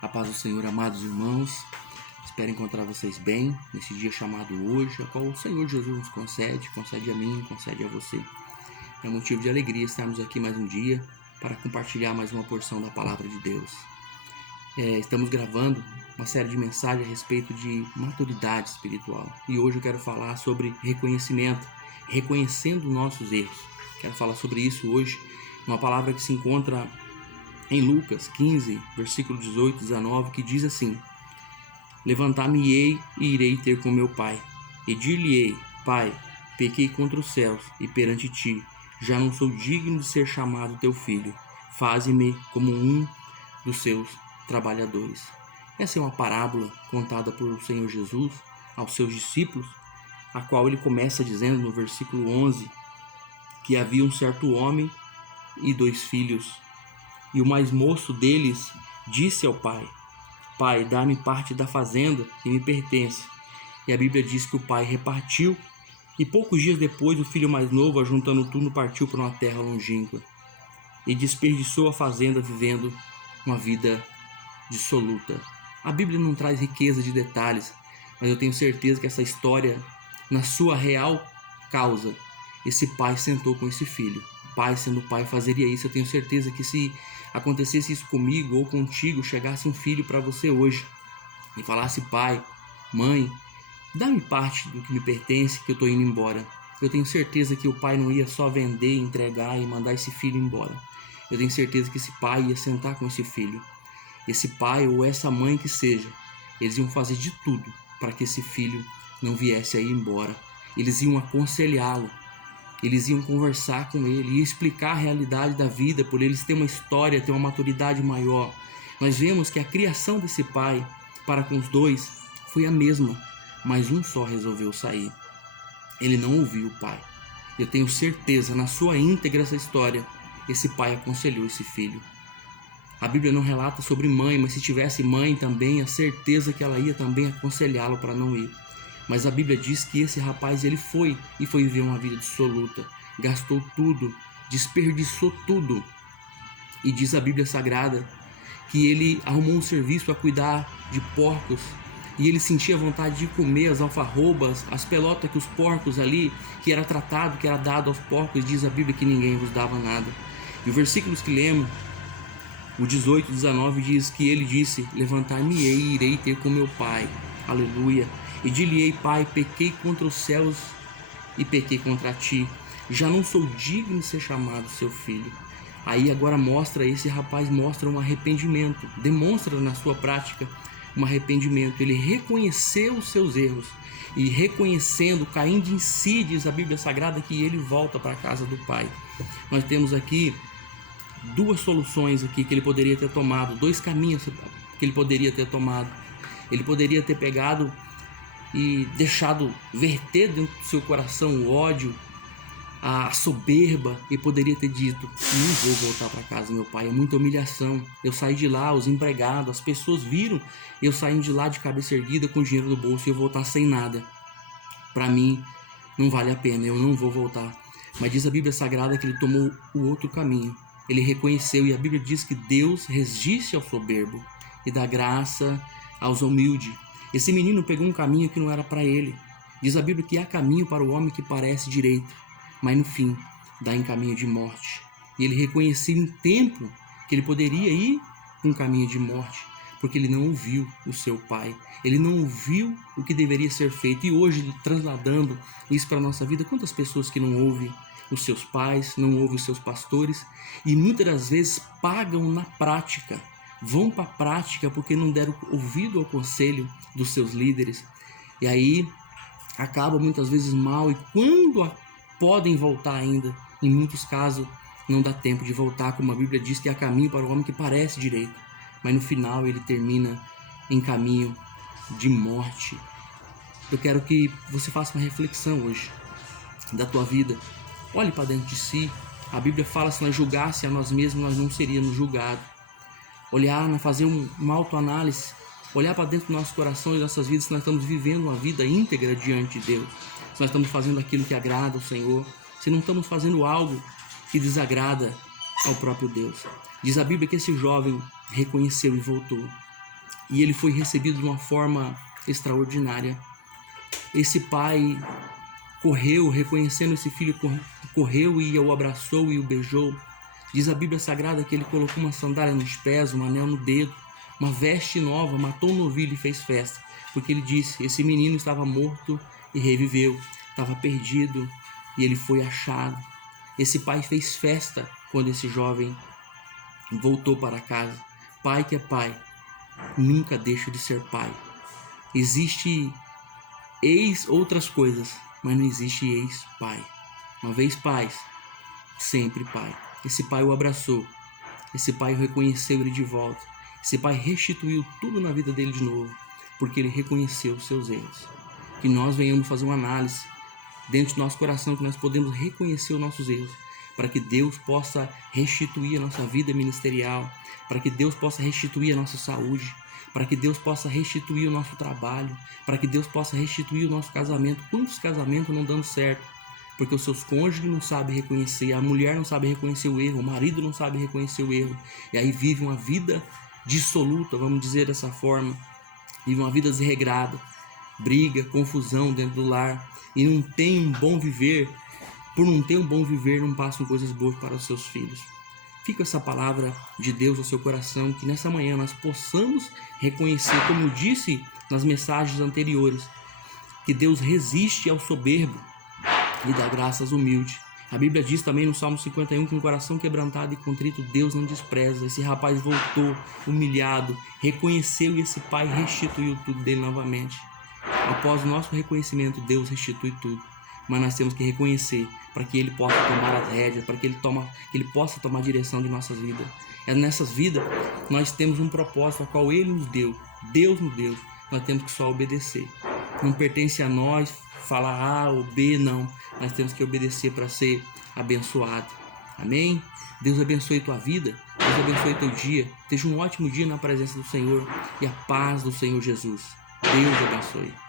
A paz do Senhor, amados irmãos. Espero encontrar vocês bem nesse dia chamado hoje, a qual o Senhor Jesus nos concede a mim, concede a você. É motivo de alegria estarmos aqui mais um dia para compartilhar mais uma porção da palavra de Deus. Estamos gravando uma série de mensagens a respeito de maturidade espiritual. E hoje eu quero falar sobre reconhecimento, reconhecendo nossos erros. Quero falar sobre isso hoje, uma palavra que se encontra em Lucas 15, versículo 18 e 19, que diz assim: Levantar-me-ei e irei ter com meu pai, e dir-lhe-ei: Pai, pequei contra os céus e perante ti, já não sou digno de ser chamado teu filho. Faze-me como um dos seus trabalhadores. Essa é uma parábola contada por Senhor Jesus aos seus discípulos, a qual ele começa dizendo no versículo 11 que havia um certo homem e 2 filhos. E o mais moço deles disse ao pai: Pai, dá-me parte da fazenda que me pertence. E a Bíblia diz que o pai repartiu, e poucos dias depois o filho mais novo, ajuntando tudo, partiu para uma terra longínqua e desperdiçou a fazenda vivendo uma vida dissoluta. A Bíblia não traz riqueza de detalhes, mas eu tenho certeza que essa história, na sua real causa, esse pai sentou com esse filho. O pai, sendo pai, fazeria isso. Eu tenho certeza que se acontecesse isso comigo ou contigo, chegasse um filho para você hoje e falasse: pai, mãe, dá-me parte do que me pertence, que eu estou indo embora. Eu tenho certeza que o pai não ia só vender, entregar e mandar esse filho embora. Eu tenho certeza que esse pai ia sentar com esse filho. Esse pai ou essa mãe que seja, eles iam fazer de tudo para que esse filho não viesse a ir embora. Eles iam aconselhá-lo, eles iam conversar com ele, iam explicar a realidade da vida, por eles terem uma história, ter uma maturidade maior. Nós vemos que a criação desse pai para com os 2 foi a mesma, mas um só resolveu sair. Ele não ouviu o pai. Eu tenho certeza, na sua íntegra essa história, esse pai aconselhou esse filho. A Bíblia não relata sobre mãe, mas se tivesse mãe também, a certeza que ela ia também aconselhá-lo para não ir. Mas a Bíblia diz que esse rapaz, ele foi viver uma vida dissoluta, gastou tudo, desperdiçou tudo. E diz a Bíblia Sagrada que ele arrumou um serviço para cuidar de porcos, e ele sentia vontade de comer as alfarrobas, as pelotas que os porcos ali, que era tratado, que era dado aos porcos. Diz a Bíblia que ninguém vos dava nada. E os versículos que lemos, o 18 e 19, diz que ele disse: Levantar-me-ei e irei ter com meu pai. Aleluia. E dir-lhe-ei: Pai, pequei contra os céus e pequei contra ti. Já não sou digno de ser chamado seu filho. Aí agora esse rapaz mostra um arrependimento, demonstra na sua prática um arrependimento. Ele reconheceu os seus erros e, reconhecendo, caindo em si, diz a Bíblia Sagrada, que ele volta para a casa do pai. Nós temos aqui 2 soluções aqui que ele poderia ter tomado, 2 caminhos que ele poderia ter tomado. Ele poderia ter pegado e deixado verter dentro do seu coração o ódio, a soberba, e poderia ter dito: não vou voltar para casa, meu pai, é muita humilhação. Eu saí de lá, os empregados, as pessoas viram eu saindo de lá de cabeça erguida com dinheiro no bolso e eu voltar sem nada. Para mim não vale a pena, eu não vou voltar. Mas diz a Bíblia Sagrada que ele tomou o outro caminho. Ele reconheceu, e a Bíblia diz que Deus resiste ao soberbo e dá graça aos humildes. Esse menino pegou um caminho que não era para ele. Diz a Bíblia que há caminho para o homem que parece direito, mas no fim dá em caminho de morte. E ele reconheceu em tempo que ele poderia ir com um caminho de morte, porque ele não ouviu o seu pai. Ele não ouviu o que deveria ser feito. E hoje, trasladando isso para a nossa vida, quantas pessoas que não ouvem os seus pais, não ouvem os seus pastores, e muitas das vezes pagam na prática, vão para a prática porque não deram ouvido ao conselho dos seus líderes, e aí acaba muitas vezes mal. E quando podem voltar ainda, em muitos casos não dá tempo de voltar, como a Bíblia diz que há caminho para o homem que parece direito, mas no final ele termina em caminho de morte. Eu quero que você faça uma reflexão hoje da tua vida. Olhe para dentro de si. A Bíblia fala: se nós julgasse a nós mesmos, nós não seríamos julgados. Olhar, fazer uma autoanálise, olhar para dentro do nosso coração e nossas vidas, se nós estamos vivendo uma vida íntegra diante de Deus, se nós estamos fazendo aquilo que agrada ao Senhor, se não estamos fazendo algo que desagrada ao próprio Deus. Diz a Bíblia que esse jovem reconheceu e voltou. e ele foi recebido de uma forma extraordinária. Esse pai correu, reconhecendo esse filho, correu e o abraçou e o beijou. Diz a Bíblia Sagrada que ele colocou uma sandália nos pés, um anel no dedo, uma veste nova, matou um novilho e fez festa, porque ele disse: esse menino estava morto e reviveu, estava perdido e ele foi achado. Esse pai fez festa quando esse jovem voltou para casa. Pai que é pai nunca deixa de ser pai. Existe outras coisas, mas não existe ex-pai. Uma vez pai, sempre pai. Esse pai o abraçou, esse pai reconheceu ele de volta, esse pai restituiu tudo na vida dele de novo, porque ele reconheceu os seus erros. Que nós venhamos fazer uma análise dentro do nosso coração, que nós podemos reconhecer os nossos erros, para que Deus possa restituir a nossa vida ministerial, para que Deus possa restituir a nossa saúde, para que Deus possa restituir o nosso trabalho, para que Deus possa restituir o nosso casamento. Quantos casamentos não dando certo? Porque os seus cônjuges não sabem reconhecer, a mulher não sabe reconhecer o erro, o marido não sabe reconhecer o erro, e aí vive uma vida dissoluta, vamos dizer dessa forma, vive uma vida desregrada, briga, confusão dentro do lar, e não tem um bom viver. Por não ter um bom viver, não passam coisas boas para os seus filhos. Fica essa palavra de Deus no seu coração, que nessa manhã nós possamos reconhecer, como eu disse nas mensagens anteriores, que Deus resiste ao soberbo e dá graça aos humildes. A Bíblia diz também no Salmo 51 que um coração quebrantado e contrito Deus não despreza. Esse rapaz voltou humilhado, reconheceu, e esse pai restituiu tudo dele novamente. Após o nosso reconhecimento, Deus restitui tudo. Mas nós temos que reconhecer para que Ele possa tomar as rédeas, para que Ele possa tomar a direção de nossas vidas. É nessas vidas nós temos um propósito, a qual Ele nos deu, Deus nos deu. Nós temos que só obedecer. Não pertence a nós falar A ou B, não. Nós temos que obedecer para ser abençoado. Amém? Deus abençoe tua vida, Deus abençoe teu dia. Seja um ótimo dia na presença do Senhor e a paz do Senhor Jesus. Deus abençoe.